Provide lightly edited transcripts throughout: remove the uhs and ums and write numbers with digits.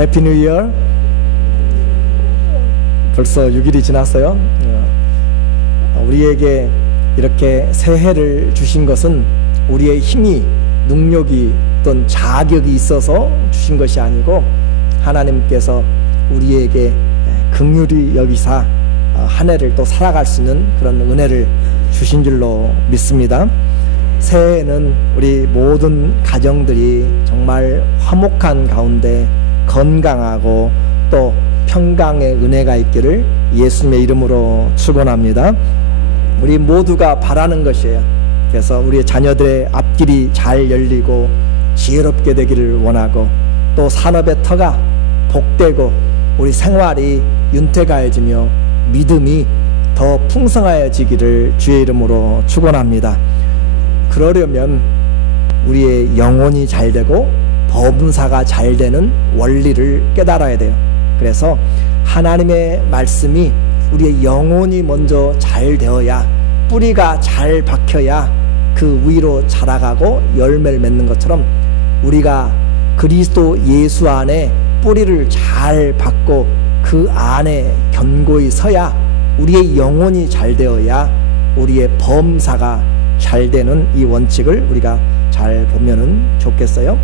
해피 뉴 이어. 벌써 6일이 지났어요. 우리에게 이렇게 새해를 주신 것은 우리의 힘이, 능력이 또는 자격이 있어서 주신 것이 아니고 하나님께서 우리에게 긍휼히 여기사 한 해를 또 살아갈 수 있는 그런 은혜를 주신 줄로 믿습니다. 새해에는 우리 모든 가정들이 정말 화목한 가운데 건강하고 또 평강의 은혜가 있기를 예수님의 이름으로 축원합니다. 우리 모두가 바라는 것이에요. 그래서 우리 자녀들의 앞길이 잘 열리고 지혜롭게 되기를 원하고 또 산업의 터가 복되고 우리 생활이 윤택하여지며 믿음이 더 풍성하여지기를 주의 이름으로 축원합니다. 그러려면 우리의 영혼이 잘 되고 범사가 잘 되는 원리를 깨달아야 돼요. 그래서 하나님의 말씀이 우리의 영혼이 먼저 잘 되어야, 뿌리가 잘 박혀야 그 위로 자라가고 열매를 맺는 것처럼 우리가 그리스도 예수 안에 뿌리를 잘 박고 그 안에 견고히 서야 우리의 영혼이 잘 되어야 우리의 범사가 잘 되는 이 원칙을 우리가 잘 보면은 좋겠어요.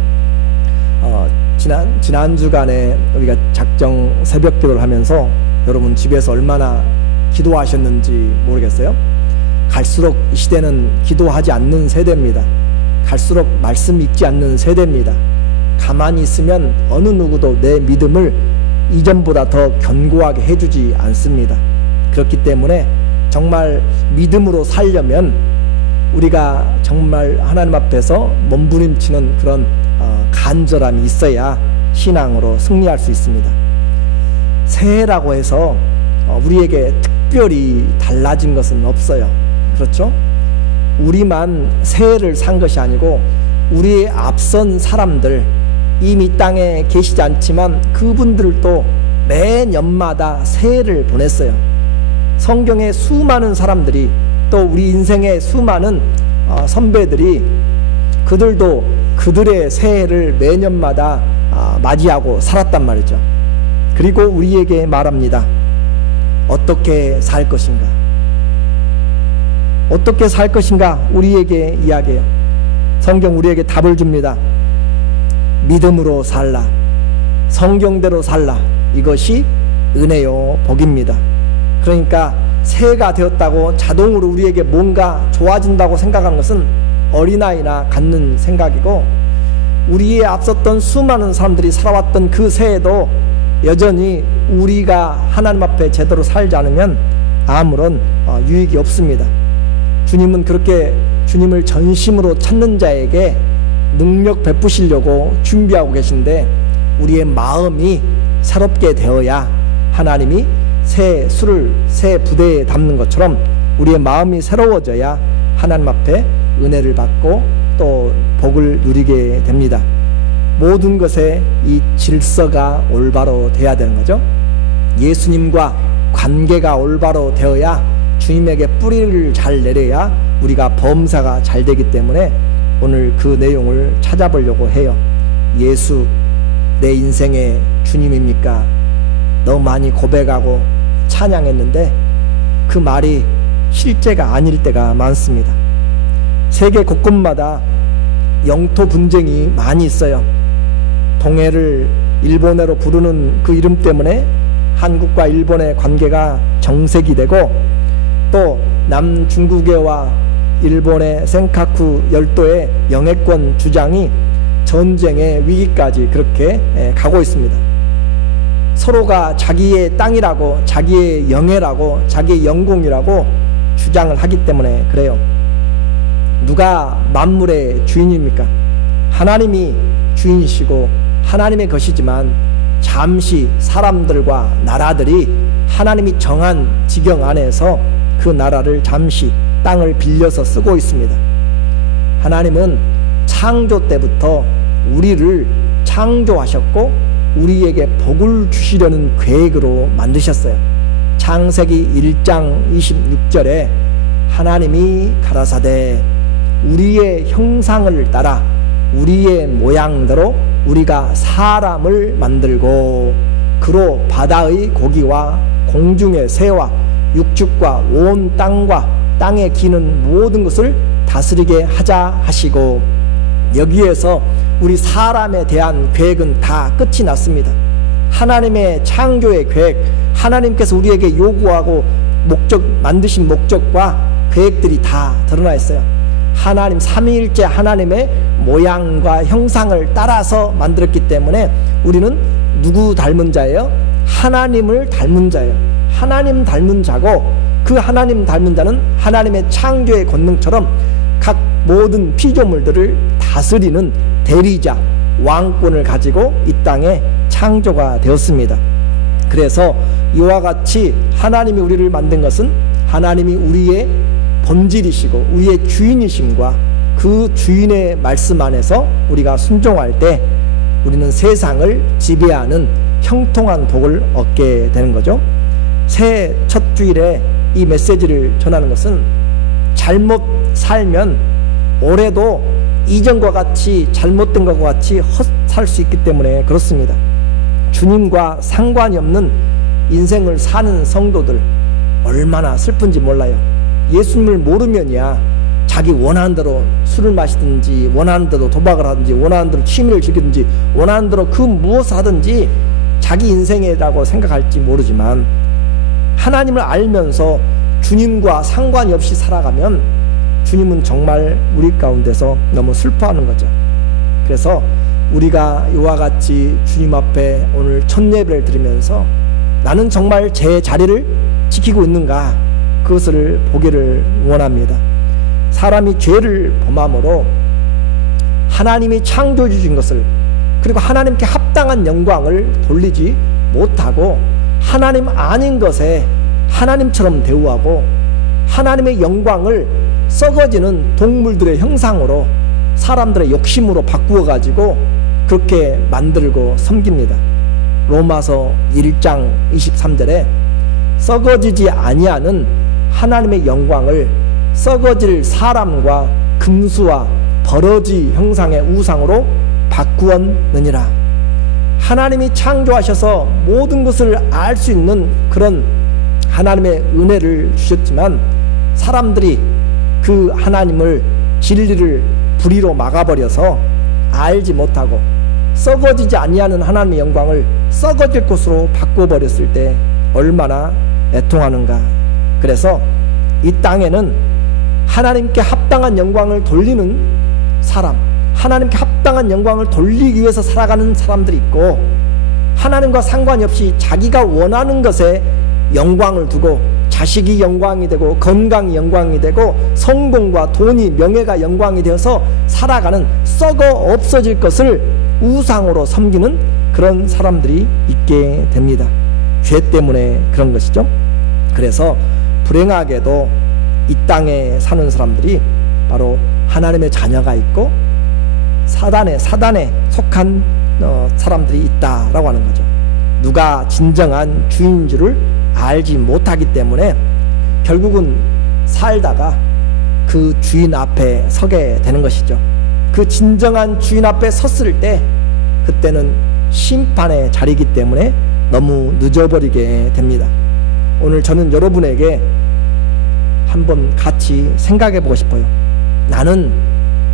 지난 주간에 우리가 작정 새벽 기도를 하면서 여러분 집에서 얼마나 기도하셨는지 모르겠어요. 갈수록 이 시대는 기도하지 않는 세대입니다. 갈수록 말씀 읽지 않는 세대입니다. 가만히 있으면 어느 누구도 내 믿음을 이전보다 더 견고하게 해주지 않습니다. 그렇기 때문에 정말 믿음으로 살려면 우리가 정말 하나님 앞에서 몸부림치는 그런 간절함이 있어야 신앙으로 승리할 수 있습니다. 새해라고 해서 우리에게 특별히 달라진 것은 없어요. 그렇죠? 우리만 새해를 산 것이 아니고 우리의 앞선 사람들, 이미 땅에 계시지 않지만 그분들도 매년마다 새해를 보냈어요. 성경에 수많은 사람들이, 또 우리 인생의 수많은 선배들이 그들도 그들의 새해를 매년마다 맞이하고 살았단 말이죠. 그리고 우리에게 말합니다. 어떻게 살 것인가? 어떻게 살 것인가? 우리에게 이야기해요. 성경 우리에게 답을 줍니다. 믿음으로 살라, 성경대로 살라. 이것이 은혜요 복입니다. 그러니까 새해가 되었다고 자동으로 우리에게 뭔가 좋아진다고 생각하는 것은 어린아이나 갖는 생각이고, 우리의 앞섰던 수많은 사람들이 살아왔던 그 새해도 여전히 우리가 하나님 앞에 제대로 살지 않으면 아무런 유익이 없습니다. 주님은 그렇게 주님을 전심으로 찾는 자에게 능력 베푸시려고 준비하고 계신데, 우리의 마음이 새롭게 되어야 하나님이 새 술을 새 부대에 담는 것처럼 우리의 마음이 새로워져야 하나님 앞에 은혜를 받고 또 복을 누리게 됩니다. 모든 것에 이 질서가 올바로 돼야 되는 거죠. 예수님과 관계가 올바로 되어야, 주님에게 뿌리를 잘 내려야 우리가 범사가 잘 되기 때문에 오늘 그 내용을 찾아보려고 해요. 예수, 내 인생의 주님입니까? 너무 많이 고백하고 찬양했는데 그 말이 실제가 아닐 때가 많습니다. 세계 곳곳마다 영토 분쟁이 많이 있어요. 동해를 일본해로 부르는 그 이름 때문에 한국과 일본의 관계가 정색이 되고, 또 남중국해와 일본의 센카쿠 열도의 영해권 주장이 전쟁의 위기까지 그렇게 가고 있습니다. 서로가 자기의 땅이라고, 자기의 영해라고, 자기의 영공이라고 주장을 하기 때문에 그래요. 누가 만물의 주인입니까? 하나님이 주인이시고 하나님의 것이지만 잠시 사람들과 나라들이 하나님이 정한 지경 안에서 그 나라를 잠시 땅을 빌려서 쓰고 있습니다. 하나님은 창조 때부터 우리를 창조하셨고 우리에게 복을 주시려는 계획으로 만드셨어요. 창세기 1장 26절에 하나님이 가라사대 우리의 형상을 따라 우리의 모양대로 우리가 사람을 만들고 그로 바다의 고기와 공중의 새와 육축과 온 땅과 땅에 기는 모든 것을 다스리게 하자 하시고, 여기에서 우리 사람에 대한 계획은 다 끝이 났습니다. 하나님의 창조의 계획, 하나님께서 우리에게 요구하고 만드신 목적과 계획들이 다 드러나 있어요. 하나님 삼위일체 하나님의 모양과 형상을 따라서 만들었기 때문에 우리는 누구 닮은 자예요? 하나님을 닮은 자예요. 하나님 닮은 자고, 그 하나님 닮은 자는 하나님의 창조의 권능처럼 각 모든 피조물들을 다스리는 대리자, 왕권을 가지고 이 땅에 창조가 되었습니다. 그래서 이와 같이 하나님이 우리를 만든 것은 하나님이 우리의 본질이시고 우리의 주인이심과 그 주인의 말씀 안에서 우리가 순종할 때 우리는 세상을 지배하는 형통한 복을 얻게 되는 거죠. 새해 첫 주일에 이 메시지를 전하는 것은 잘못 살면 올해도 이전과 같이 잘못된 것과 같이 헛살 수 있기 때문에 그렇습니다. 주님과 상관이 없는 인생을 사는 성도들 얼마나 슬픈지 몰라요. 예수님을 모르면야 자기 원하는 대로 술을 마시든지 원하는 대로 도박을 하든지 원하는 대로 취미를 즐기든지 원하는 대로 그 무엇을 하든지 자기 인생이라고 생각할지 모르지만, 하나님을 알면서 주님과 상관이 없이 살아가면 주님은 정말 우리 가운데서 너무 슬퍼하는 거죠. 그래서 우리가 이와 같이 주님 앞에 오늘 첫 예배를 드리면서 나는 정말 제 자리를 지키고 있는가, 그것을 보기를 원합니다. 사람이 죄를 범함으로 하나님이 창조해 주신 것을, 그리고 하나님께 합당한 영광을 돌리지 못하고 하나님 아닌 것에 하나님처럼 대우하고 하나님의 영광을 썩어지는 동물들의 형상으로 사람들의 욕심으로 바꾸어 가지고 그렇게 만들고 섬깁니다. 로마서 1장 23절에 썩어지지 아니하는 하나님의 영광을 썩어질 사람과 금수와 버러지 형상의 우상으로 바꾸었느니라. 하나님이 창조하셔서 모든 것을 알 수 있는 그런 하나님의 은혜를 주셨지만 사람들이 그 하나님을 진리를 불의로 막아버려서 알지 못하고 썩어지지 아니하는 하나님의 영광을 썩어질 것으로 바꿔버렸을 때 얼마나 애통하는가. 그래서 이 땅에는 하나님께 합당한 영광을 돌리는 사람, 하나님께 합당한 영광을 돌리기 위해서 살아가는 사람들이 있고, 하나님과 상관이 없이 자기가 원하는 것에 영광을 두고 자식이 영광이 되고 건강이 영광이 되고 성공과 돈이 명예가 영광이 되어서 살아가는 썩어 없어질 것을 우상으로 섬기는 그런 사람들이 있게 됩니다. 죄 때문에 그런 것이죠. 그래서 불행하게도 이 땅에 사는 사람들이 바로 하나님의 자녀가 있고 사단에 속한 사람들이 있다라고 하는 거죠. 누가 진정한 주인 줄을 알지 못하기 때문에 결국은 살다가 그 주인 앞에 서게 되는 것이죠. 그 진정한 주인 앞에 섰을 때 그때는 심판의 자리이기 때문에 너무 늦어버리게 됩니다. 오늘 저는 여러분에게 한번 같이 생각해 보고 싶어요. 나는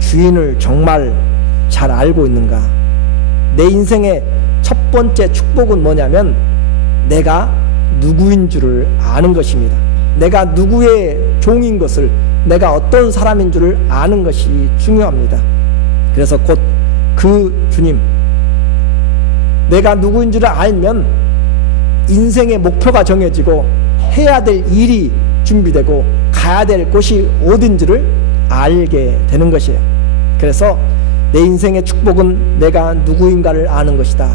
주인을 정말 잘 알고 있는가? 내 인생의 첫 번째 축복은 뭐냐면 내가 누구인 줄을 아는 것입니다. 내가 누구의 종인 것을, 내가 어떤 사람인 줄을 아는 것이 중요합니다. 그래서 곧 그 주님, 내가 누구인 줄을 알면 인생의 목표가 정해지고 해야 될 일이 준비되고 가야 될 곳이 어딘지를 알게 되는 것이에요. 그래서 내 인생의 축복은 내가 누구인가를 아는 것이다.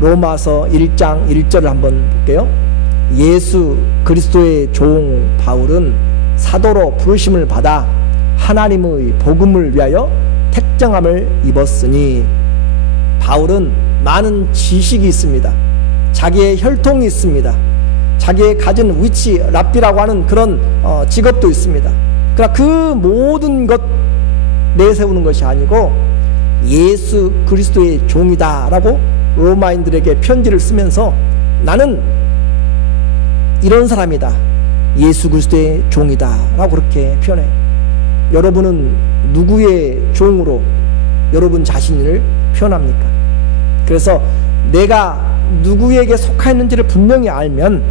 로마서 1장 1절을 한번 볼게요. 예수 그리스도의 종 바울은 사도로 부르심을 받아 하나님의 복음을 위하여 택정함을 입었으니, 바울은 많은 지식이 있습니다. 자기의 혈통이 있습니다. 자기의 가진 위치, 랍비라고 하는 그런 직업도 있습니다. 그러나 그 모든 것 내세우는 것이 아니고 예수 그리스도의 종이다라고 로마인들에게 편지를 쓰면서 나는 이런 사람이다, 예수 그리스도의 종이다라고 그렇게 표현해요. 여러분은 누구의 종으로 여러분 자신을 표현합니까? 그래서 내가 누구에게 속하였는지를 분명히 알면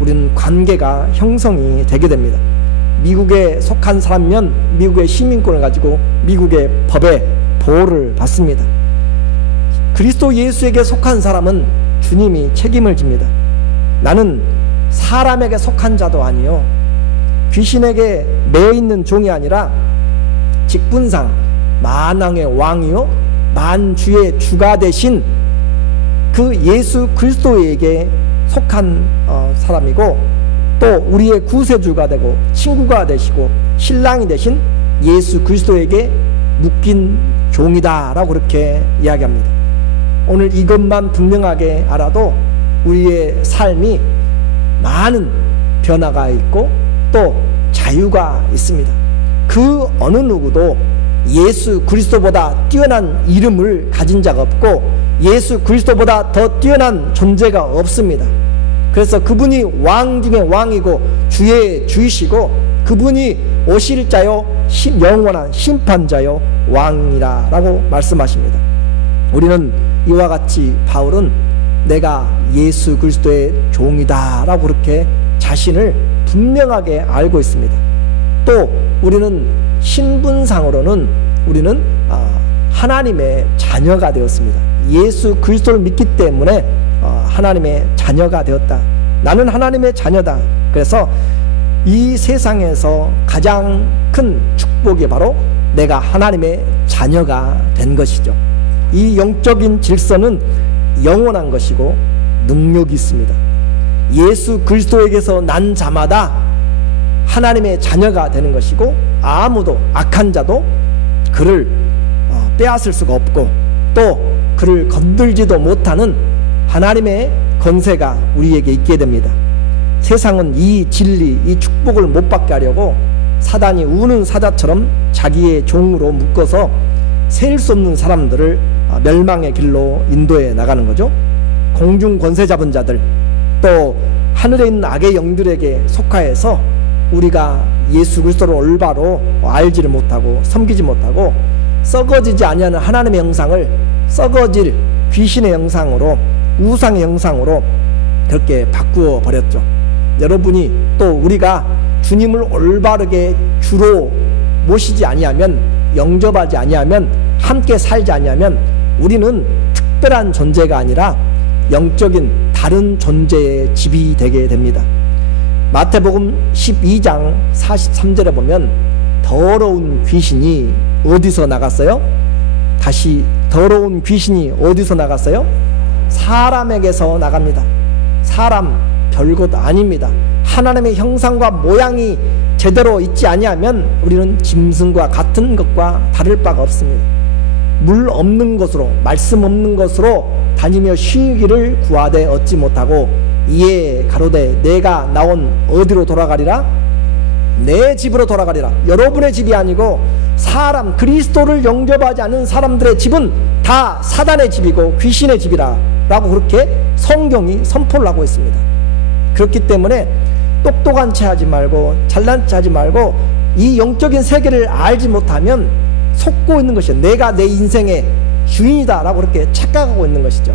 우리는 관계가 형성이 되게 됩니다. 미국에 속한 사람이면 미국의 시민권을 가지고 미국의 법의 보호를 받습니다. 그리스도 예수에게 속한 사람은 주님이 책임을 집니다. 나는 사람에게 속한 자도 아니요 귀신에게 매여 있는 종이 아니라 직분상 만왕의 왕이요 만주의 주가 되신 그 예수 그리스도에게 속한 사람이고, 또 우리의 구세주가 되고 친구가 되시고 신랑이 되신 예수 그리스도에게 묶인 종이다라고 그렇게 이야기합니다. 오늘 이것만 분명하게 알아도 우리의 삶이 많은 변화가 있고 또 자유가 있습니다. 그 어느 누구도 예수 그리스도보다 뛰어난 이름을 가진 자가 없고 예수 그리스도보다 더 뛰어난 존재가 없습니다. 그래서 그분이 왕 중에 왕이고 주의 주이시고 그분이 오실 자요 영원한 심판자요 왕이라라고 말씀하십니다. 우리는 이와 같이 바울은 내가 예수 그리스도의 종이다라고 그렇게 자신을 분명하게 알고 있습니다. 또 우리는 신분상으로는 우리는 하나님의 자녀가 되었습니다. 예수 그리스도를 믿기 때문에 하나님의 자녀가 되었다. 나는 하나님의 자녀다. 그래서 이 세상에서 가장 큰 축복이 바로 내가 하나님의 자녀가 된 것이죠. 이 영적인 질서는 영원한 것이고 능력이 있습니다. 예수 그리스도에게서 난 자마다 하나님의 자녀가 되는 것이고 아무도 악한 자도 그를 빼앗을 수가 없고 또 그를 건들지도 못하는 하나님의 권세가 우리에게 있게 됩니다. 세상은 이 진리, 이 축복을 못 받게 하려고 사단이 우는 사자처럼 자기의 종으로 묶어서 셀 수 없는 사람들을 멸망의 길로 인도해 나가는 거죠. 공중 권세 잡은 자들, 또 하늘에 있는 악의 영들에게 속하여서 우리가 예수 그리스도를 올바로 알지를 못하고 섬기지 못하고 썩어지지 아니하는 하나님의 형상을 썩어질 귀신의 형상으로, 우상의 형상으로 그렇게 바꾸어 버렸죠. 여러분이 또 우리가 주님을 올바르게 주로 모시지 아니하면, 영접하지 아니하면, 함께 살지 아니하면 우리는 특별한 존재가 아니라 영적인 다른 존재의 집이 되게 됩니다. 마태복음 12장 43절에 보면 더러운 귀신이 어디서 나갔어요? 다시 더러운 귀신이 어디서 나갔어요? 사람에게서 나갑니다. 사람 별것 아닙니다. 하나님의 형상과 모양이 제대로 있지 아니하면 우리는 짐승과 같은 것과 다를 바가 없습니다. 물 없는 곳으로, 말씀 없는 곳으로 다니며 쉬기를 구하되 얻지 못하고 이에 가로되 내가 나온 어디로 돌아가리라? 내 집으로 돌아가리라. 여러분의 집이 아니고 사람, 그리스도를 영접하지 않은 사람들의 집은 다 사단의 집이고 귀신의 집이라 라고 그렇게 성경이 선포를 하고 있습니다. 그렇기 때문에 똑똑한 채 하지 말고 잘난 채 하지 말고 이 영적인 세계를 알지 못하면 속고 있는 것이에요. 내가 내 인생의 주인이다 라고 그렇게 착각하고 있는 것이죠.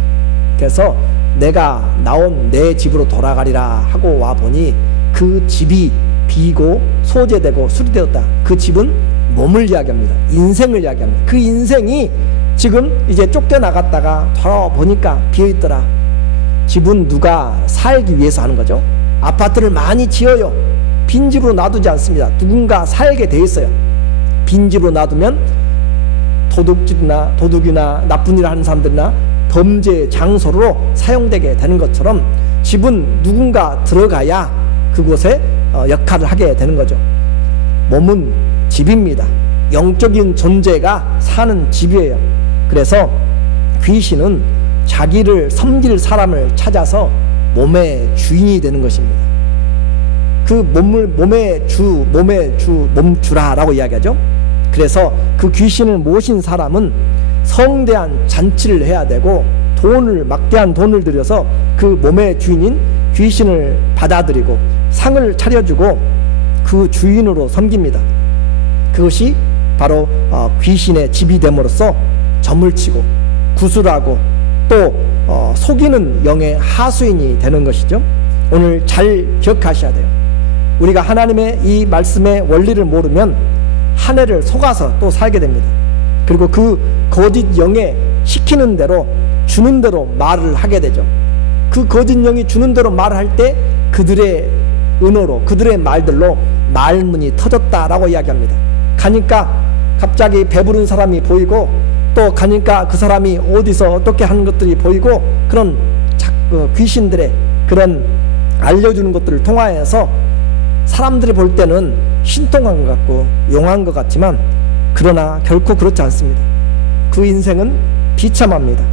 그래서 내가 나온 내 집으로 돌아가리라 하고 와보니 그 집이 비고 소재되고 수리되었다. 그 집은 몸을 이야기합니다. 인생을 이야기합니다. 그 인생이 지금 이제 쫓겨나갔다가 돌아보니까 비어있더라. 집은 누가 살기 위해서 하는 거죠. 아파트를 많이 지어요. 빈집으로 놔두지 않습니다. 누군가 살게 돼 있어요. 빈집으로 놔두면 도둑이나 나쁜 일을 하는 사람들이나 범죄 장소로 사용되게 되는 것처럼 집은 누군가 들어가야 그곳에 역할을 하게 되는 거죠. 몸은 집입니다. 영적인 존재가 사는 집이에요. 그래서 귀신은 자기를 섬길 사람을 찾아서 몸의 주인이 되는 것입니다. 그 몸주라라고 이야기하죠. 그래서 그 귀신을 모신 사람은 성대한 잔치를 해야 되고 막대한 돈을 들여서 그 몸의 주인인 귀신을 받아들이고 상을 차려주고 그 주인으로 섬깁니다. 그것이 바로 귀신의 집이 됨으로써 점을 치고 구술하고 또 속이는 영의 하수인이 되는 것이죠. 오늘 잘 기억하셔야 돼요. 우리가 하나님의 이 말씀의 원리를 모르면 한 해를 속아서 또 살게 됩니다. 그리고 그 거짓 영에 시키는 대로 주는 대로 말을 하게 되죠. 그 거짓 영이 주는 대로 말을 할 때 그들의 은어로 그들의 말들로 말문이 터졌다라고 이야기합니다. 가니까 갑자기 배부른 사람이 보이고 또 가니까 그 사람이 어디서 어떻게 하는 것들이 보이고 그런 귀신들의 그런 알려주는 것들을 통하여서 사람들이 볼 때는 신통한 것 같고 용한 것 같지만 그러나 결코 그렇지 않습니다. 그 인생은 비참합니다.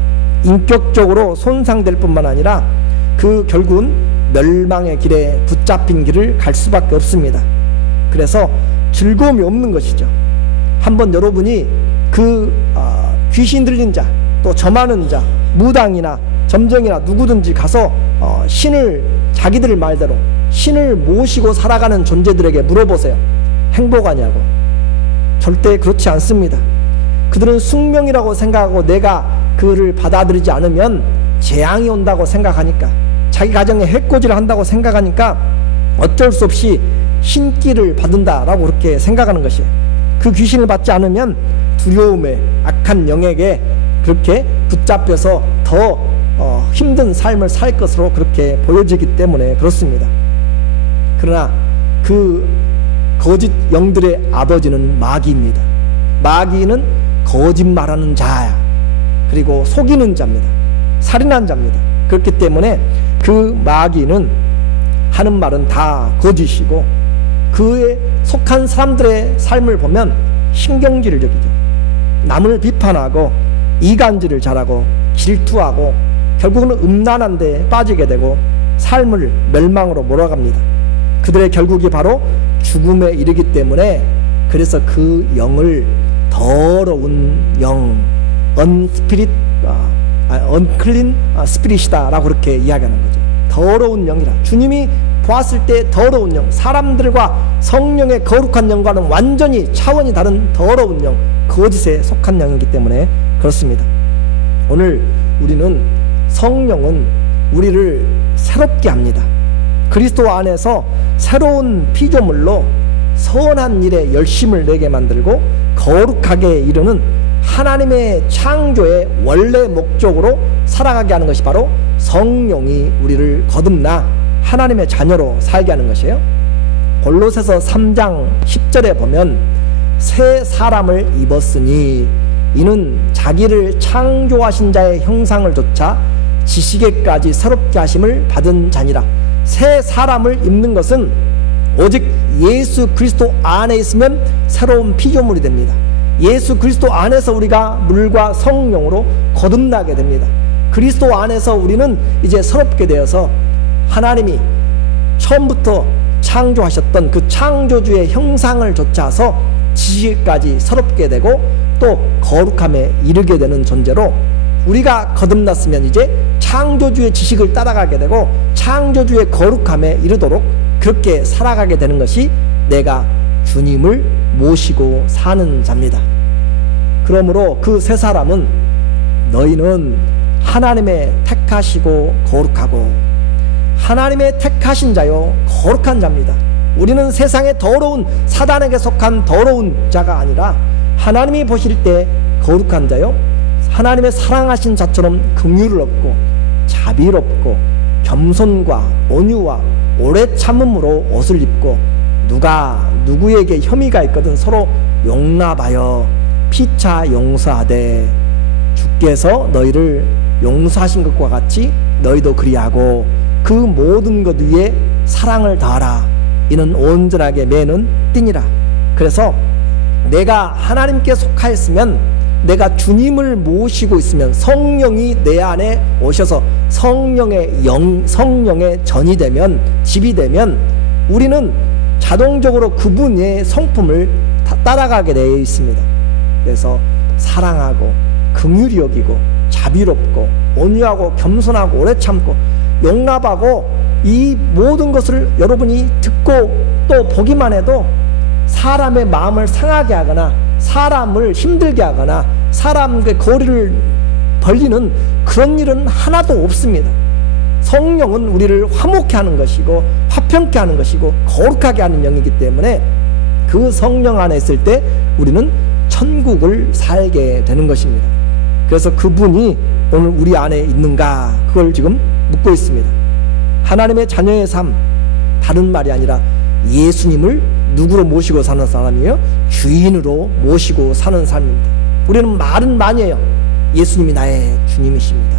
인격적으로 손상될 뿐만 아니라 그 결국은 멸망의 길에 붙잡힌 길을 갈 수밖에 없습니다. 그래서 즐거움이 없는 것이죠. 한번 여러분이 그 귀신 들린 자, 또 점하는 자, 무당이나 점쟁이나 누구든지 가서 신을 자기들 말대로 신을 모시고 살아가는 존재들에게 물어보세요. 행복하냐고. 절대 그렇지 않습니다. 그들은 숙명이라고 생각하고 내가 그를 받아들이지 않으면 재앙이 온다고 생각하니까, 자기 가정에 해코지를 한다고 생각하니까 어쩔 수 없이 신기를 받는다라고 그렇게 생각하는 것이에요. 그 귀신을 받지 않으면 두려움에 악한 영에게 그렇게 붙잡혀서 더 힘든 삶을 살 것으로 그렇게 보여지기 때문에 그렇습니다. 그러나 그 거짓 영들의 아버지는 마귀입니다. 마귀는 거짓말하는 자야. 그리고 속이는 자입니다. 살인한 자입니다. 그렇기 때문에 그 마귀는 하는 말은 다 거짓이고 그에 속한 사람들의 삶을 보면 신경질을 여기죠. 남을 비판하고 이간질을 잘하고 질투하고 결국은 음란한 데 빠지게 되고 삶을 멸망으로 몰아갑니다. 그들의 결국이 바로 죽음에 이르기 때문에 그래서 그 영을 더러운 영, 언클린 스피릿이다 라고 그렇게 이야기하는 거죠. 더러운 영이라. 주님이 보았을 때 더러운 영, 사람들과 성령의 거룩한 영과는 완전히 차원이 다른 더러운 영, 거짓에 속한 영이기 때문에 그렇습니다. 오늘 우리는 성령은 우리를 새롭게 합니다. 그리스도 안에서 새로운 피조물로 선한 일에 열심을 내게 만들고 거룩하게 이르는 하나님의 창조의 원래 목적으로 살아가게 하는 것이 바로 성령이 우리를 거듭나 하나님의 자녀로 살게 하는 것이에요. 골로새서 3장 10절에 보면 새 사람을 입었으니 이는 자기를 창조하신 자의 형상을 좇아 지식에까지 새롭게 하심을 받은 자니라. 새 사람을 입는 것은 오직 예수 그리스도 안에 있으면 새로운 피조물이 됩니다. 예수 그리스도 안에서 우리가 물과 성령으로 거듭나게 됩니다. 그리스도 안에서 우리는 이제 새롭게 되어서 하나님이 처음부터 창조하셨던 그 창조주의 형상을 좇아서 지식까지 새롭게 되고 또 거룩함에 이르게 되는 존재로 우리가 거듭났으면 이제 창조주의 지식을 따라가게 되고 창조주의 거룩함에 이르도록 그렇게 살아가게 되는 것이 내가 주님을 모시고 사는 자입니다. 그러므로 그 세 사람은 너희는 하나님의 택하시고 거룩하고 하나님의 택하신 자요 거룩한 자입니다. 우리는 세상의 더러운 사단에게 속한 더러운 자가 아니라 하나님이 보실 때 거룩한 자요 하나님의 사랑하신 자처럼 긍휼을 얻고 자비롭고 겸손과 온유와 오래 참음으로 옷을 입고 누가 누구에게 혐의가 있거든 서로 용납하여 피차 용서하되 주께서 너희를 용서하신 것과 같이 너희도 그리하고 그 모든 것 위에 사랑을 다하라. 이는 온전하게 매는 띠니라. 그래서 내가 하나님께 속하였으면, 내가 주님을 모시고 있으면, 성령이 내 안에 오셔서 성령의 전이 되면, 집이 되면 우리는 자동적으로 그분의 성품을 따라가게 되어 있습니다. 그래서 사랑하고 긍휼히 여기고 자비롭고 온유하고 겸손하고 오래 참고 용납하고, 이 모든 것을 여러분이 듣고 또 보기만 해도 사람의 마음을 상하게 하거나 사람을 힘들게 하거나 사람의 거리를 벌리는 그런 일은 하나도 없습니다. 성령은 우리를 화목케 하는 것이고 화평케 하는 것이고 거룩하게 하는 영이기 때문에 그 성령 안에 있을 때 우리는 천국을 살게 되는 것입니다. 그래서 그분이 오늘 우리 안에 있는가, 그걸 지금 묻고 있습니다. 하나님의 자녀의 삶, 다른 말이 아니라 예수님을 누구로 모시고 사는 사람이에요? 주인으로 모시고 사는 삶입니다. 우리는 말은 많이 해요. 예수님이 나의 주님이십니다.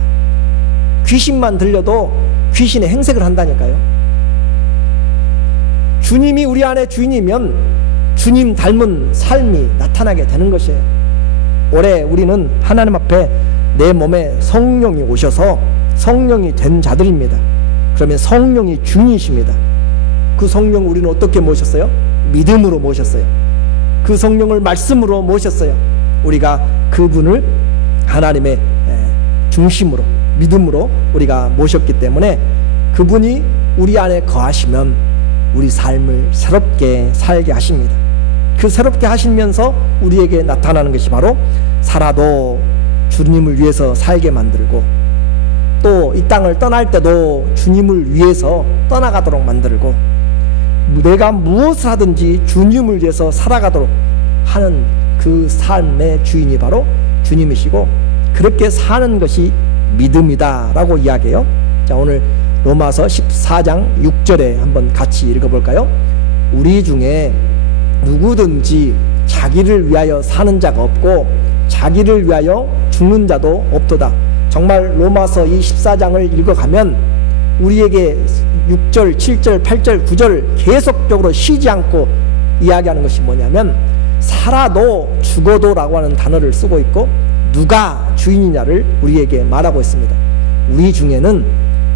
귀신만 들려도 귀신의 행색을 한다니까요. 주님이 우리 안에 주인이면 주님 닮은 삶이 나타나게 되는 것이에요. 올해 우리는 하나님 앞에 내 몸에 성령이 오셔서 성령이 된 자들입니다. 그러면 성령이 주인이십니다. 그 성령을 우리는 어떻게 모셨어요? 믿음으로 모셨어요. 그 성령을 말씀으로 모셨어요. 우리가 그분을 하나님의 중심으로 믿음으로 우리가 모셨기 때문에 그분이 우리 안에 거하시면 우리 삶을 새롭게 살게 하십니다. 그 새롭게 하시면서 우리에게 나타나는 것이 바로 살아도 주님을 위해서 살게 만들고, 또 이 땅을 떠날 때도 주님을 위해서 떠나가도록 만들고, 내가 무엇을 하든지 주님을 위해서 살아가도록 하는 그 삶의 주인이 바로 주님이시고, 그렇게 사는 것이 믿음이다 라고 이야기해요. 자, 오늘 로마서 14장 6절에 한번 같이 읽어볼까요? 우리 중에 누구든지 자기를 위하여 사는 자가 없고 자기를 위하여 죽는 자도 없도다. 정말 로마서 이 14장을 읽어가면 우리에게 6절, 7절, 8절, 9절을 계속적으로 쉬지 않고 이야기하는 것이 뭐냐면, 살아도 죽어도 라고 하는 단어를 쓰고 있고 누가 주인이냐를 우리에게 말하고 있습니다. 우리 중에는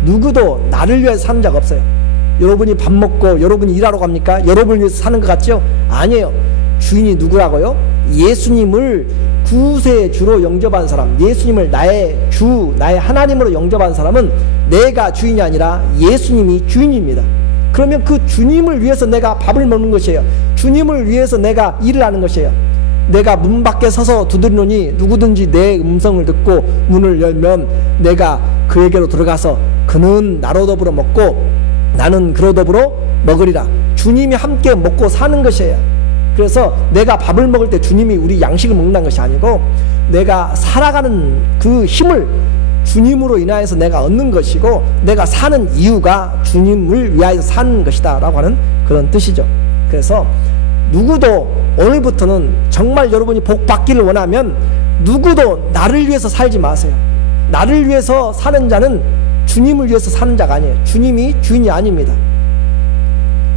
누구도 나를 위해서 사는 자가 없어요. 여러분이 밥 먹고 여러분이 일하러 갑니까? 여러분을 위해서 사는 것 같죠? 아니에요. 주인이 누구라고요? 예수님을 구세의 주로 영접한 사람, 예수님을 나의 주, 나의 하나님으로 영접한 사람은 내가 주인이 아니라 예수님이 주인입니다. 그러면 그 주님을 위해서 내가 밥을 먹는 것이에요. 주님을 위해서 내가 일을 하는 것이에요. 내가 문 밖에 서서 두드리노니 누구든지 내 음성을 듣고 문을 열면 내가 그에게로 들어가서 그는 나로 더불어 먹고 나는 그로 더불어 먹으리라. 주님이 함께 먹고 사는 것이에요. 그래서 내가 밥을 먹을 때 주님이 우리 양식을 먹는 것이 아니고 내가 살아가는 그 힘을 주님으로 인하여서 내가 얻는 것이고, 내가 사는 이유가 주님을 위하여 사는 것이다 라고 하는 그런 뜻이죠. 그래서 누구도 오늘부터는 정말 여러분이 복 받기를 원하면 누구도 나를 위해서 살지 마세요. 나를 위해서 사는 자는 주님을 위해서 사는 자가 아니에요. 주님이 주인이 아닙니다.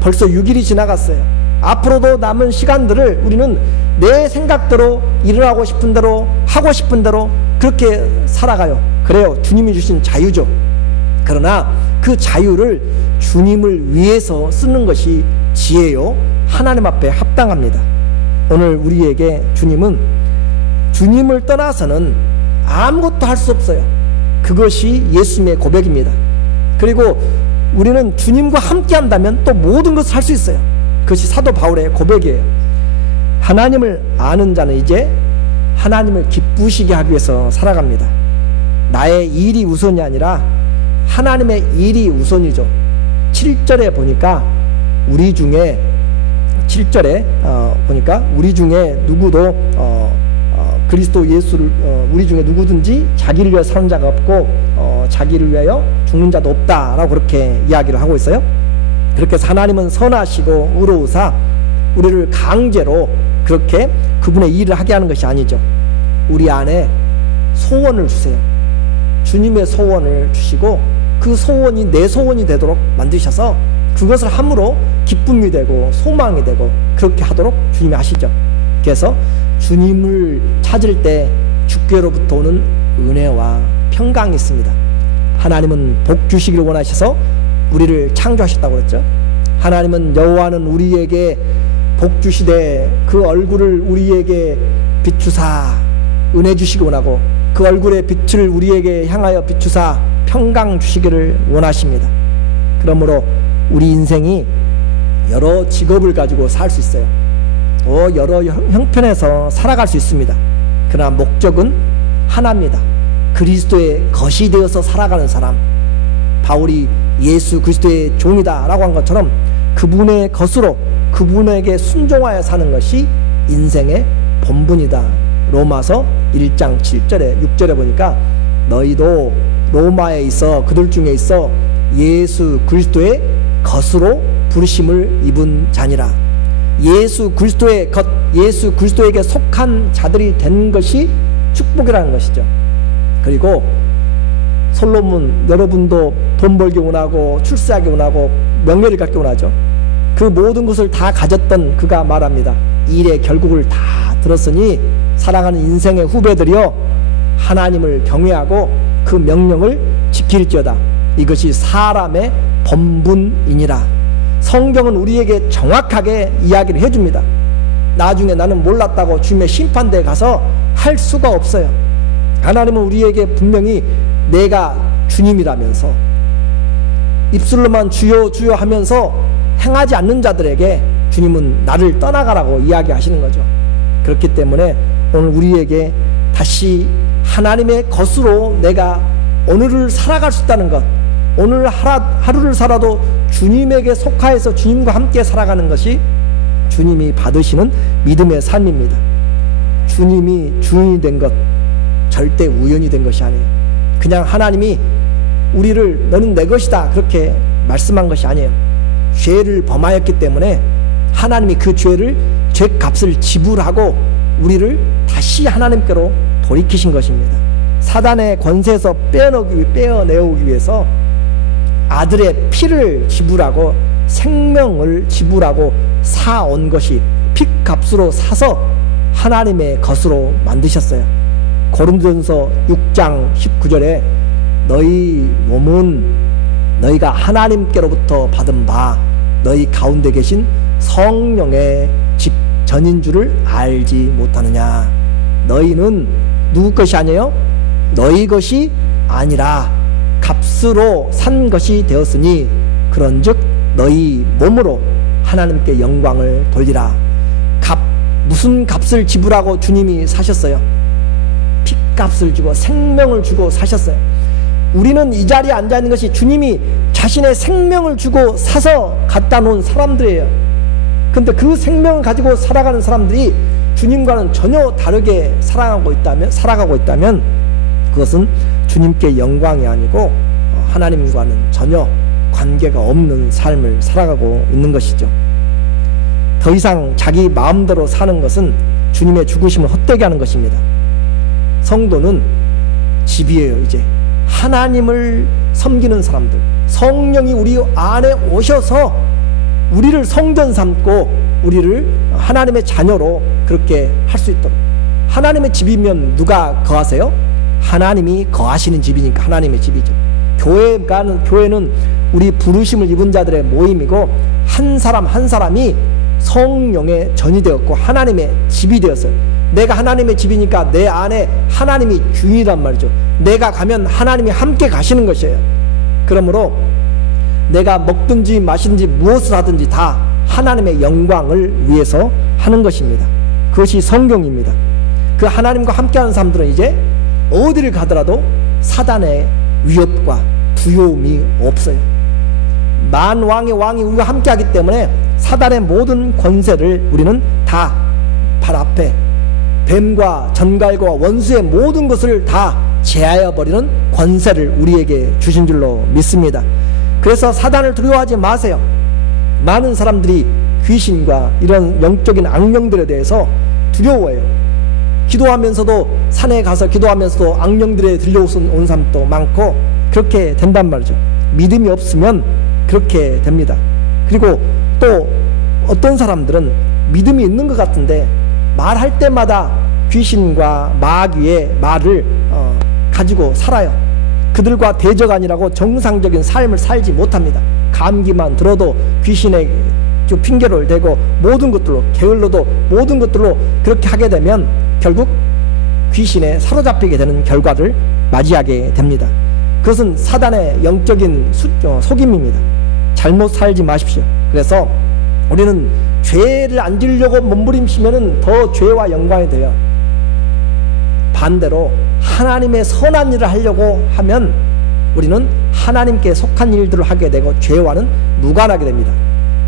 벌써 6일이 지나갔어요. 앞으로도 남은 시간들을 우리는 내 생각대로 일어나고 싶은 대로 하고 싶은 대로 그렇게 살아가요. 그래요. 주님이 주신 자유죠. 그러나 그 자유를 주님을 위해서 쓰는 것이 지혜요, 하나님 앞에 합당합니다. 오늘 우리에게 주님은 주님을 떠나서는 아무것도 할 수 없어요. 그것이 예수님의 고백입니다. 그리고 우리는 주님과 함께 한다면 또 모든 것을 할 수 있어요. 그것이 사도 바울의 고백이에요. 하나님을 아는 자는 이제 하나님을 기쁘시게 하기 위해서 살아갑니다. 나의 일이 우선이 아니라 하나님의 일이 우선이죠. 7절에 보니까 우리 중에 7절에 보니까 우리 중에 누구도 그리스도 예수를 우리 중에 누구든지 자기를 위하여 사는 자가 없고 자기를 위하여 죽는 자도 없다라고 그렇게 이야기를 하고 있어요. 그렇게 해서 하나님은 선하시고 의로우사 우리를 강제로 그렇게 그분의 일을 하게 하는 것이 아니죠. 우리 안에 소원을 주세요. 주님의 소원을 주시고 그 소원이 내 소원이 되도록 만드셔서 그것을 함으로 기쁨이 되고 소망이 되고 그렇게 하도록 주님이 하시죠. 그래서 주님을 찾을 때 주께로부터 오는 은혜와 평강이 있습니다. 하나님은 복 주시기를 원하셔서 우리를 창조하셨다고 그랬죠. 하나님은 여호와는 우리에게 복 주시되 그 얼굴을 우리에게 비추사 은혜 주시기 원하고 그 얼굴의 빛을 우리에게 향하여 비추사 평강 주시기를 원하십니다. 그러므로 우리 인생이 여러 직업을 가지고 살 수 있어요. 또 여러 형편에서 살아갈 수 있습니다. 그러나 목적은 하나입니다. 그리스도의 것이 되어서 살아가는 사람, 바울이 예수 그리스도의 종이다 라고 한 것처럼 그분의 것으로 그분에게 순종하여 사는 것이 인생의 본분이다. 로마서 1장 7절에 6절에 보니까 너희도 로마에 있어 그들 중에 있어 예수 그리스도의 것으로 부르심을 입은 자니라. 예수 그리스도의 것, 예수 그리스도에게 속한 자들이 된 것이 축복이라는 것이죠. 그리고 솔로몬, 여러분도 돈 벌기 원하고 출세하기 원하고 명예를 갖기 원하죠. 그 모든 것을 다 가졌던 그가 말합니다. 일의 결국을 다 들었으니 사랑하는 인생의 후배들이여 하나님을 경외하고 그 명령을 지킬지어다. 이것이 사람의 본분이니라. 성경은 우리에게 정확하게 이야기를 해줍니다. 나중에 나는 몰랐다고 주님의 심판대에 가서 할 수가 없어요. 하나님은 우리에게 분명히 내가 주님이라면서 입술로만 주여 주여 하면서 행하지 않는 자들에게 주님은 나를 떠나가라고 이야기하시는 거죠. 그렇기 때문에 오늘 우리에게 다시 하나님의 것으로 내가 오늘을 살아갈 수 있다는 것, 오늘 하루를 살아도 주님에게 속하여서 주님과 함께 살아가는 것이 주님이 받으시는 믿음의 삶입니다. 주님이 주인이 된 것 절대 우연이 된 것이 아니에요. 그냥 하나님이 우리를 너는 내 것이다 그렇게 말씀한 것이 아니에요. 죄를 범하였기 때문에 하나님이 그 죄값을 지불하고 우리를 다시 하나님께로 돌이키신 것입니다. 사단의 권세에서 빼어내오기 위해서 아들의 피를 지불하고 생명을 지불하고 사온 것이 핏값으로 사서 하나님의 것으로 만드셨어요. 고린도전서 6장 19절에 너희 몸은 너희가 하나님께로부터 받은 바 너희 가운데 계신 성령의 집전인 줄을 알지 못하느냐. 너희는 누구 것이 아니에요? 너희 것이 아니라 값으로 산 것이 되었으니 그런즉 너희 몸으로 하나님께 영광을 돌리라. 무슨 값을 지불하고 주님이 사셨어요? 핏값을 주고 생명을 주고 사셨어요. 우리는 이 자리에 앉아있는 것이 주님이 자신의 생명을 주고 사서 갖다 놓은 사람들이에요. 근데 그 생명을 가지고 살아가는 사람들이 주님과는 전혀 다르게 살아가고 있다면 그것은 주님께 영광이 아니고 하나님과는 전혀 관계가 없는 삶을 살아가고 있는 것이죠. 더 이상 자기 마음대로 사는 것은 주님의 죽으심을 헛되게 하는 것입니다. 성도는 집이에요. 이제 하나님을 섬기는 사람들, 성령이 우리 안에 오셔서 우리를 성전 삼고 우리를 하나님의 자녀로 그렇게 할 수 있도록. 하나님의 집이면 누가 거하세요? 하나님이 거하시는 집이니까 하나님의 집이죠. 교회는 우리 부르심을 입은 자들의 모임이고 한 사람 한 사람이 성령의 전이 되었고 하나님의 집이 되었어요. 내가 하나님의 집이니까 내 안에 하나님이 주인이란 말이죠. 내가 가면 하나님이 함께 가시는 것이에요. 그러므로 내가 먹든지 마시든지 무엇을 하든지 다 하나님의 영광을 위해서 하는 것입니다. 그것이 성경입니다. 그 하나님과 함께하는 사람들은 이제 어디를 가더라도 사단의 위협과 두려움이 없어요. 만왕의 왕이 우리와 함께하기 때문에 사단의 모든 권세를 우리는 다 발 앞에 뱀과 전갈과 원수의 모든 것을 다 제하여 버리는 권세를 우리에게 주신 줄로 믿습니다. 그래서 사단을 두려워하지 마세요. 많은 사람들이 귀신과 이런 영적인 악령들에 대해서 두려워해요. 기도하면서도 산에 가서 기도하면서도 악령들에 들려온 사람도 많고 그렇게 된단 말이죠. 믿음이 없으면 그렇게 됩니다. 그리고 또 어떤 사람들은 믿음이 있는 것 같은데 말할 때마다 귀신과 마귀의 말을 가지고 살아요. 그들과 대적아니라고 정상적인 삶을 살지 못합니다. 감기만 들어도 귀신의 핑계를 대고 모든 것들로 게을러도 모든 것들로 그렇게 하게 되면 결국 귀신에 사로잡히게 되는 결과를 맞이하게 됩니다. 그것은 사단의 영적인 속임입니다. 잘못 살지 마십시오. 그래서 우리는 죄를 안 지으려고 몸부림치면은 더 죄와 연관이 돼요. 반대로 하나님의 선한 일을 하려고 하면 우리는 하나님께 속한 일들을 하게 되고 죄와는 무관하게 됩니다.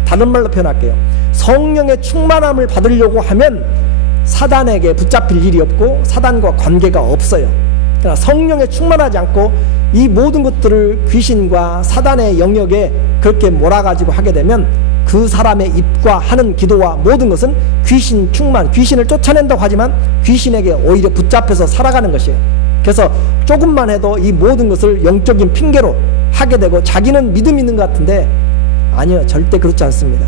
다른 말로 표현할게요. 성령의 충만함을 받으려고 하면 사단에게 붙잡힐 일이 없고 사단과 관계가 없어요. 그러나 성령에 충만하지 않고 이 모든 것들을 귀신과 사단의 영역에 그렇게 몰아가지고 하게 되면 그 사람의 입과 하는 기도와 모든 것은 귀신 충만, 귀신을 쫓아낸다고 하지만 귀신에게 오히려 붙잡혀서 살아가는 것이에요. 그래서 조금만 해도 이 모든 것을 영적인 핑계로 하게 되고 자기는 믿음 있는 것 같은데 아니요, 절대 그렇지 않습니다.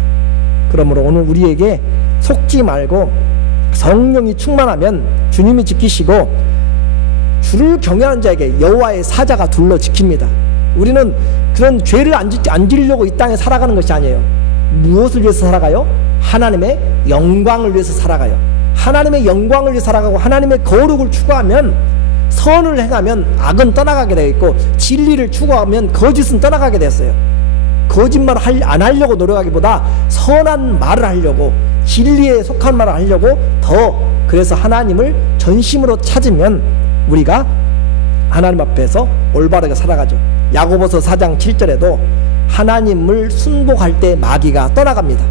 그러므로 오늘 우리에게 속지 말고 성령이 충만하면 주님이 지키시고 주를 경외하는 자에게 여호와의 사자가 둘러 지킵니다. 우리는 그런 죄를 안 지으려고 이 땅에 살아가는 것이 아니에요. 무엇을 위해서 살아가요? 하나님의 영광을 위해서 살아가요. 하나님의 영광을 위해서 살아가고 하나님의 거룩을 추구하면 선을 행하면 악은 떠나가게 되어 있고 진리를 추구하면 거짓은 떠나가게 됐어요. 거짓말 안 하려고 노력하기보다 선한 말을 하려고 진리에 속한 말을 하려고 더 그래서 하나님을 전심으로 찾으면 우리가 하나님 앞에서 올바르게 살아가죠. 야고보서 4장 7절에도 하나님을 순복할 때 마귀가 떠나갑니다.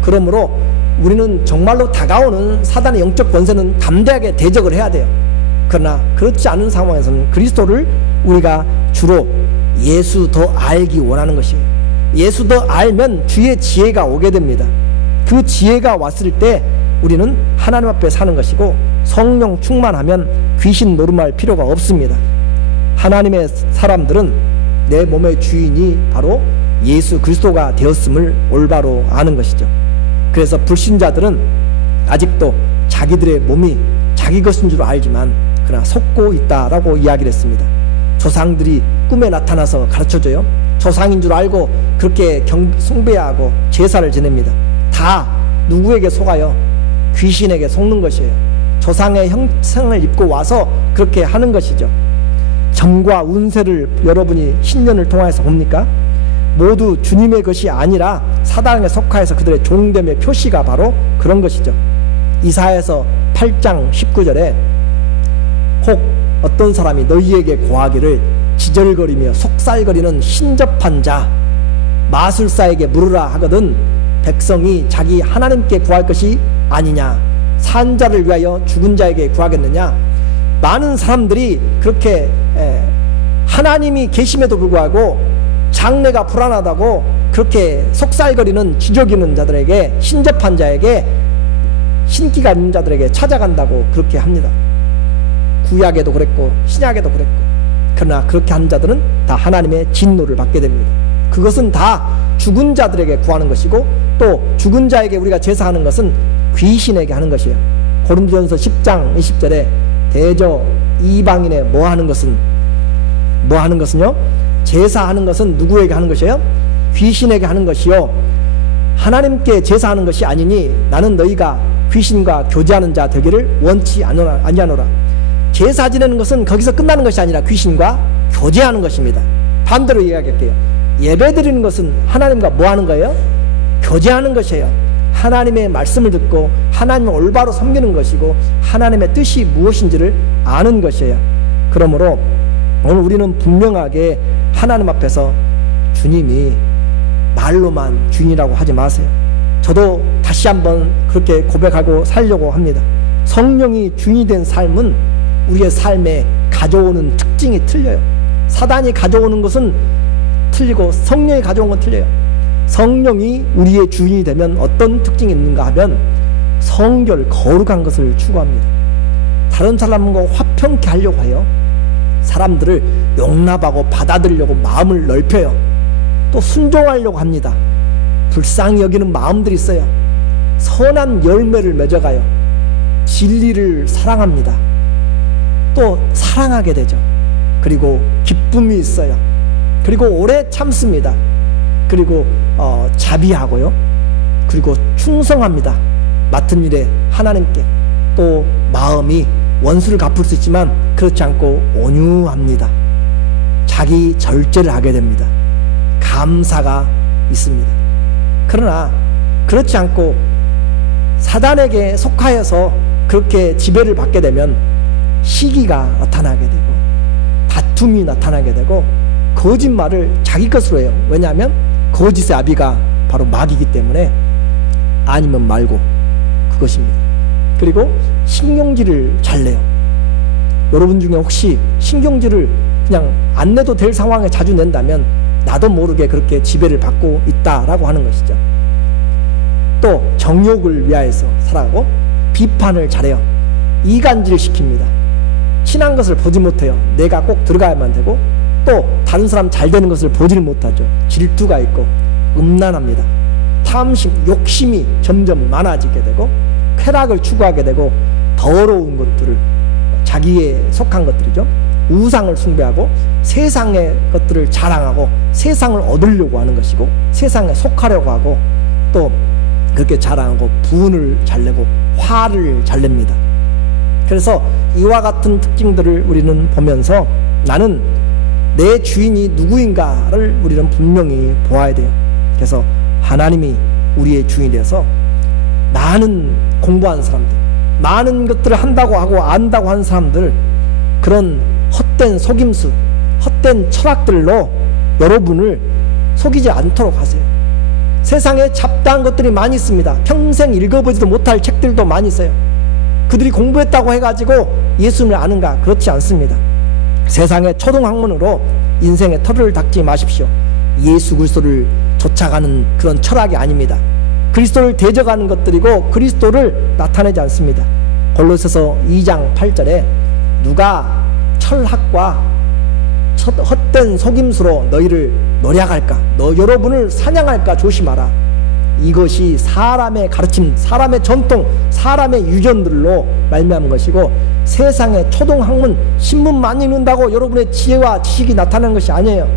그러므로 우리는 정말로 다가오는 사단의 영적 권세는 담대하게 대적을 해야 돼요. 그러나 그렇지 않은 상황에서는 그리스도를 우리가 주로 예수 더 알기 원하는 것이에요. 예수 더 알면 주의 지혜가 오게 됩니다. 그 지혜가 왔을 때 우리는 하나님 앞에 사는 것이고 성령 충만하면 귀신 노름할 필요가 없습니다. 하나님의 사람들은 내 몸의 주인이 바로 예수 그리스도가 되었음을 올바로 아는 것이죠. 그래서 불신자들은 아직도 자기들의 몸이 자기 것인 줄 알지만 그러나 속고 있다라고 이야기를 했습니다. 조상들이 꿈에 나타나서 가르쳐줘요. 조상인 줄 알고 그렇게 숭배하고 제사를 지냅니다. 다 누구에게 속아요? 귀신에게 속는 것이에요. 조상의 형상을 입고 와서 그렇게 하는 것이죠. 점과 운세를 여러분이 신년을 통해서 봅니까? 모두 주님의 것이 아니라 사단에 속하여서 그들의 종됨의 표시가 바로 그런 것이죠. 이사야서 8장 19절에 혹 어떤 사람이 너희에게 고하기를 지절거리며 속살거리는 신접한 자 마술사에게 물으라 하거든 백성이 자기 하나님께 구할 것이 아니냐 산 자를 위하여 죽은 자에게 구하겠느냐. 많은 사람들이 그렇게 하나님이 계심에도 불구하고 장래가 불안하다고 그렇게 속살거리는 지저귀는 자들에게 신접한 자에게 신기가 있는 자들에게 찾아간다고 그렇게 합니다. 구약에도 그랬고 신약에도 그랬고 그러나 그렇게 하는 자들은 다 하나님의 진노를 받게 됩니다. 그것은 다 죽은 자들에게 구하는 것이고 또 죽은 자에게 우리가 제사하는 것은 귀신에게 하는 것이에요. 고린도전서 10장 20절에 대저 이방인의 뭐 하는 것은요? 제사하는 것은 누구에게 하는 것이에요? 귀신에게 하는 것이요 하나님께 제사하는 것이 아니니 나는 너희가 귀신과 교제하는 자 되기를 원치 아니하노라. 제사 지내는 것은 거기서 끝나는 것이 아니라 귀신과 교제하는 것입니다. 반대로 이야기할게요. 예배 드리는 것은 하나님과 뭐 하는 거예요? 교제하는 것이에요. 하나님의 말씀을 듣고 하나님을 올바로 섬기는 것이고 하나님의 뜻이 무엇인지를 아는 것이에요. 그러므로 오늘 우리는 분명하게 하나님 앞에서 주님이 말로만 주인이라고 하지 마세요. 저도 다시 한번 그렇게 고백하고 살려고 합니다. 성령이 주인이 된 삶은 우리의 삶에 가져오는 특징이 틀려요. 사단이 가져오는 것은 틀리고 성령이 가져온 건 틀려요. 성령이 우리의 주인이 되면 어떤 특징이 있는가 하면 성결, 거룩한 것을 추구합니다. 다른 사람과 화평케 하려고 해요. 사람들을 용납하고 받아들이려고 마음을 넓혀요. 또 순종하려고 합니다. 불쌍히 여기는 마음들이 있어요. 선한 열매를 맺어가요. 진리를 사랑합니다. 또 사랑하게 되죠. 그리고 기쁨이 있어요. 그리고 오래 참습니다. 그리고 자비하고요. 그리고 충성합니다. 맡은 일에 하나님께. 또 마음이 원수를 갚을 수 있지만 그렇지 않고 온유합니다. 자기 절제를 하게 됩니다. 감사가 있습니다. 그러나 그렇지 않고 사단에게 속하여서 그렇게 지배를 받게 되면 시기가 나타나게 되고 다툼이 나타나게 되고 거짓말을 자기 것으로 해요. 왜냐하면 거짓의 아비가 바로 마귀이기 때문에 아니면 말고 그것입니다. 그리고 신경질을 잘 내요. 여러분 중에 혹시 신경질을 그냥 안 내도 될 상황에 자주 낸다면 나도 모르게 그렇게 지배를 받고 있다라고 하는 것이죠. 또 정욕을 위하여서 살아가고 비판을 잘해요. 이간질 시킵니다. 친한 것을 보지 못해요. 내가 꼭 들어가야만 되고 또 다른 사람 잘 되는 것을 보지를 못하죠. 질투가 있고 음란합니다. 탐심, 욕심이 점점 많아지게 되고 쾌락을 추구하게 되고 더러운 것들을 자기에 속한 것들이죠. 우상을 숭배하고 세상의 것들을 자랑하고 세상을 얻으려고 하는 것이고 세상에 속하려고 하고 또 그렇게 자랑하고 분을 잘 내고 화를 잘 냅니다. 그래서 이와 같은 특징들을 우리는 보면서 나는 내 주인이 누구인가를 우리는 분명히 보아야 돼요. 그래서 하나님이 우리의 주인이 되어서 많은 공부한 사람들, 많은 것들을 한다고 하고 안다고 하는 사람들, 그런 헛된 속임수, 헛된 철학들로 여러분을 속이지 않도록 하세요. 세상에 잡다한 것들이 많이 있습니다. 평생 읽어보지도 못할 책들도 많이 있어요. 그들이 공부했다고 해가지고 예수님을 아는가? 그렇지 않습니다. 세상의 초등학문으로 인생의 터를 닦지 마십시오. 예수 그리스도를 쫓아가는 그런 철학이 아닙니다. 그리스도를 대적하는 것들이고 그리스도를 나타내지 않습니다. 골로새서 2장 8절에 누가 철학과 헛된 속임수로 너희를 노략할까? 여러분을 사냥할까? 조심하라. 이것이 사람의 가르침, 사람의 전통, 사람의 유전들로 말미암은 것이고 세상의 초등학문, 신문 많이 읽는다고 여러분의 지혜와 지식이 나타나는 것이 아니에요.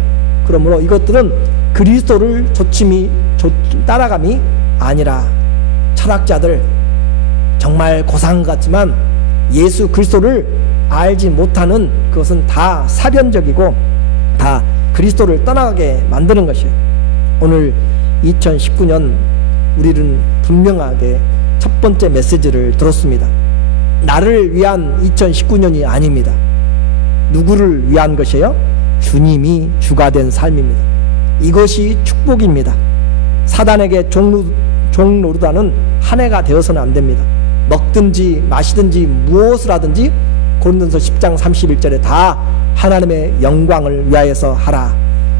그러므로 이것들은 그리스도를 따라감이 아니라 철학자들 정말 고상 같지만 예수 그리스도를 알지 못하는 그것은 다 사변적이고 다 그리스도를 떠나가게 만드는 것이에요. 오늘 2019년 우리는 분명하게 첫 번째 메시지를 들었습니다. 나를 위한 2019년이 아닙니다. 누구를 위한 것이에요? 주님이 주가 된 삶입니다. 이것이 축복입니다. 사단에게 종 노릇하는 한 해가 되어서는 안 됩니다. 먹든지 마시든지 무엇을 하든지 고린도서 10장 31절에 다 하나님의 영광을 위하여서 하라.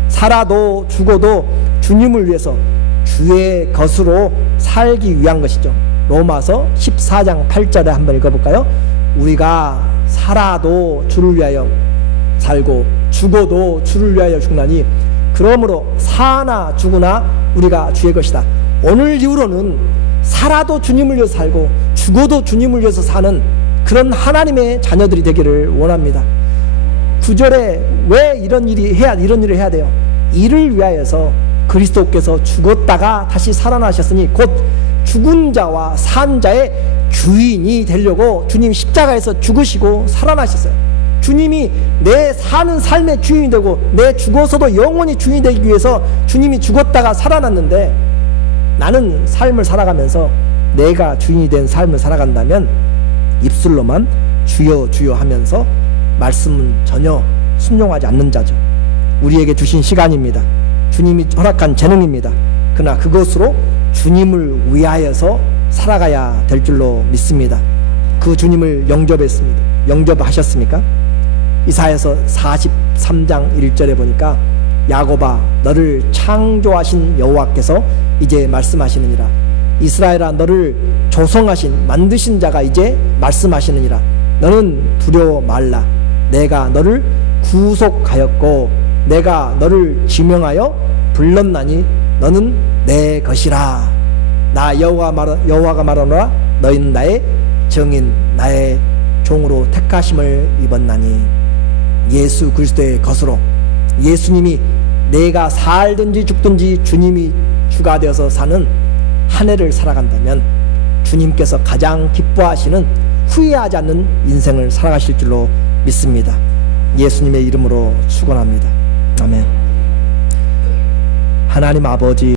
살아도 죽어도 주님을 위해서 주의 것으로 살기 위한 것이죠. 로마서 14장 8절에 한번 읽어볼까요? 우리가 살아도 주를 위하여 살고 죽어도 주를 위하여 죽나니 그러므로 사나 죽으나 우리가 주의 것이다. 오늘 이후로는 살아도 주님을 위해서 살고 죽어도 주님을 위해서 사는 그런 하나님의 자녀들이 되기를 원합니다. 9절에 왜 이런 일을 해야 돼요? 이를 위하여서 그리스도께서 죽었다가 다시 살아나셨으니 곧 죽은 자와 산 자의 주인이 되려고 주님 십자가에서 죽으시고 살아나셨어요. 주님이 내 사는 삶의 주인이 되고 내 죽어서도 영원히 주인이 되기 위해서 주님이 죽었다가 살아났는데 나는 삶을 살아가면서 내가 주인이 된 삶을 살아간다면 입술로만 주여 주여 하면서 말씀은 전혀 순종하지 않는 자죠. 우리에게 주신 시간입니다. 주님이 허락한 재능입니다. 그러나 그것으로 주님을 위하여서 살아가야 될 줄로 믿습니다. 그 주님을 영접하셨습니까? 이사야서 43장 1절에 보니까 야곱아 너를 창조하신 여호와께서 이제 말씀하시느니라. 이스라엘아 너를 조성하신 만드신 자가 이제 말씀하시느니라. 너는 두려워 말라. 내가 너를 구속하였고 내가 너를 지명하여 불렀나니 너는 내 것이라. 나 여호와가 말하노라. 너희는 나의 정인 나의 종으로 택하심을 입었나니. 예수 그리스도의 것으로 예수님이 내가 살든지 죽든지 주님이 주가 되어서 사는 한 해를 살아간다면 주님께서 가장 기뻐하시는 후회하지 않는 인생을 살아가실 줄로 믿습니다. 예수님의 이름으로 축원합니다. 아멘. 하나님 아버지,